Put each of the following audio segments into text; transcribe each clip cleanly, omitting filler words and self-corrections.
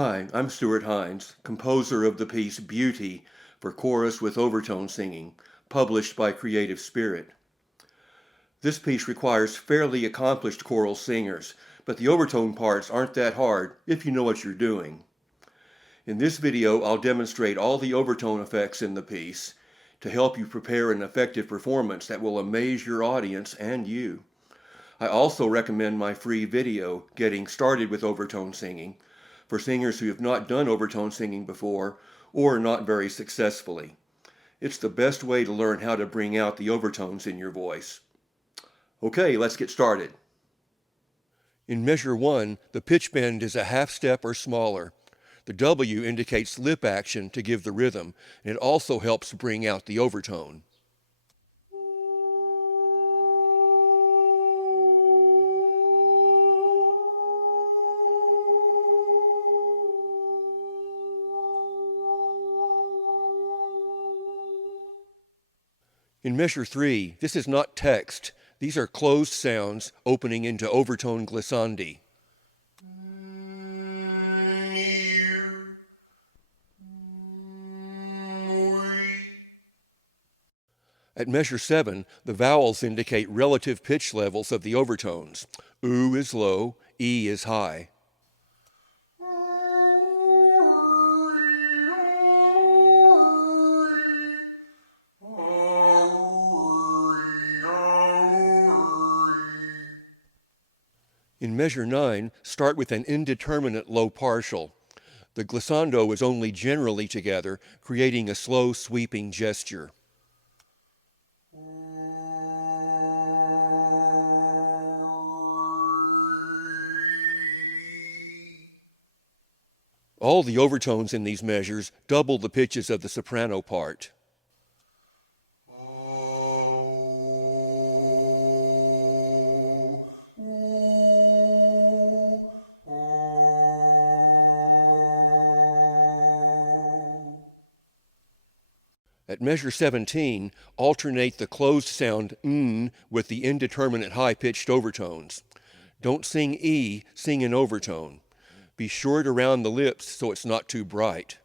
Hi, I'm Stuart Hinds, composer of the piece Beauty for chorus with overtone singing, published by Creative Spirit. This piece requires fairly accomplished choral singers, but the overtone parts aren't that hard if you know what you're doing. In this video, I'll demonstrate all the overtone effects in the piece to help you prepare an effective performance that will amaze your audience and you. I also recommend my free video, Getting Started with Overtone Singing, for singers who have not done overtone singing before or not very successfully. It's the best way to learn how to bring out the overtones in your voice. Okay, let's get started. In measure 1, the pitch bend is a half step or smaller. The W indicates lip action to give the rhythm, and it also helps bring out the overtone. In measure 3, this is not text. These are closed sounds opening into overtone glissandi. At measure 7, the vowels indicate relative pitch levels of the overtones. U is low, E is high. In measure 9, start with an indeterminate low partial. The glissando is only generally together, creating a slow sweeping gesture. All the overtones in these measures double the pitches of the soprano part. At measure 17, alternate the closed sound n with the indeterminate high-pitched overtones. Don't sing E, sing an overtone. Be sure to round the lips so it's not too bright.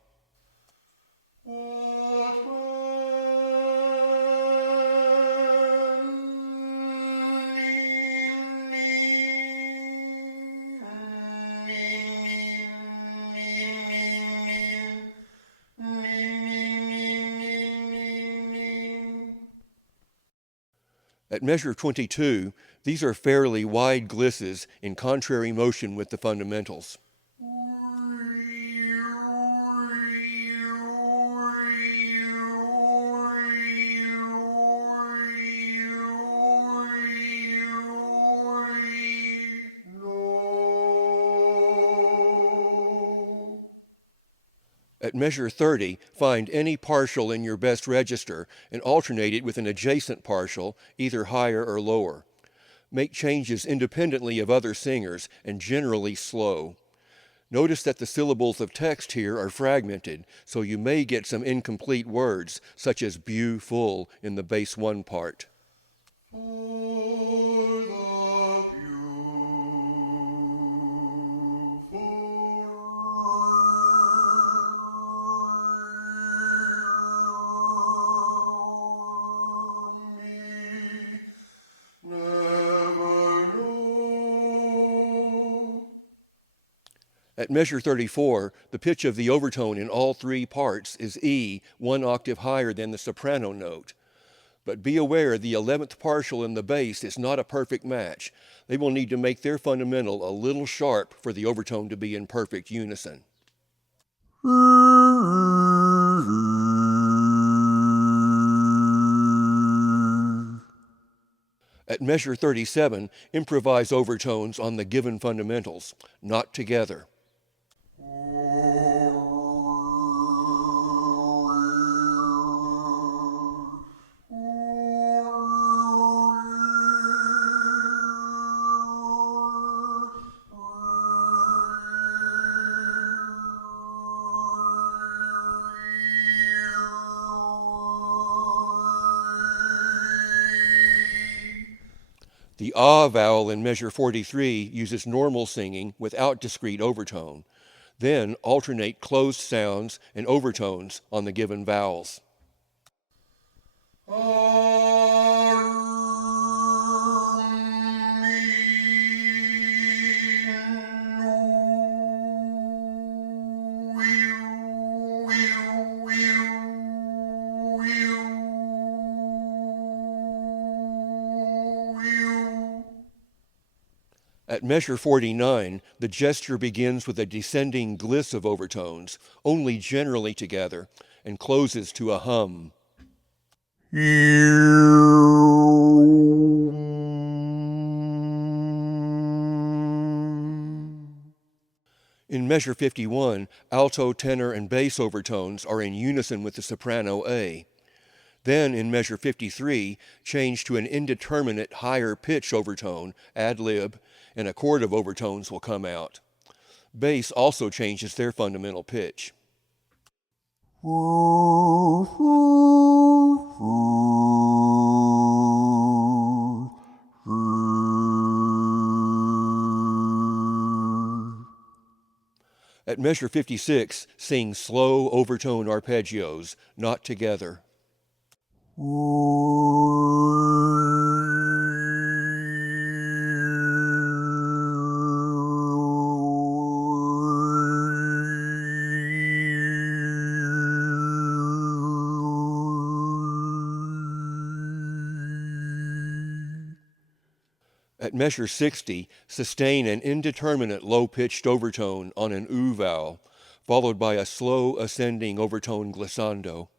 At measure 22, these are fairly wide glisses in contrary motion with the fundamentals. At measure 30, find any partial in your best register and alternate it with an adjacent partial, either higher or lower. Make changes independently of other singers and generally slow. Notice that the syllables of text here are fragmented, so you may get some incomplete words, such as beau-ful in the bass 1 part. At measure 34, the pitch of the overtone in all 3 parts is E, 1 octave higher than the soprano note. But be aware the 11th partial in the bass is not a perfect match. They will need to make their fundamental a little sharp for the overtone to be in perfect unison. At measure 37, improvise overtones on the given fundamentals, not together. The ah vowel in measure 43 uses normal singing without discrete overtone. Then alternate closed sounds and overtones on the given vowels. At measure 49, the gesture begins with a descending gliss of overtones, only generally together, and closes to a hum. In measure 51, alto, tenor, and bass overtones are in unison with the soprano A. Then, in measure 53, change to an indeterminate higher pitch overtone, ad lib, and a chord of overtones will come out. Bass also changes their fundamental pitch. At measure 56, sing slow overtone arpeggios, not together. At measure 60, sustain an indeterminate low-pitched overtone on an oo vowel, followed by a slow ascending overtone glissando.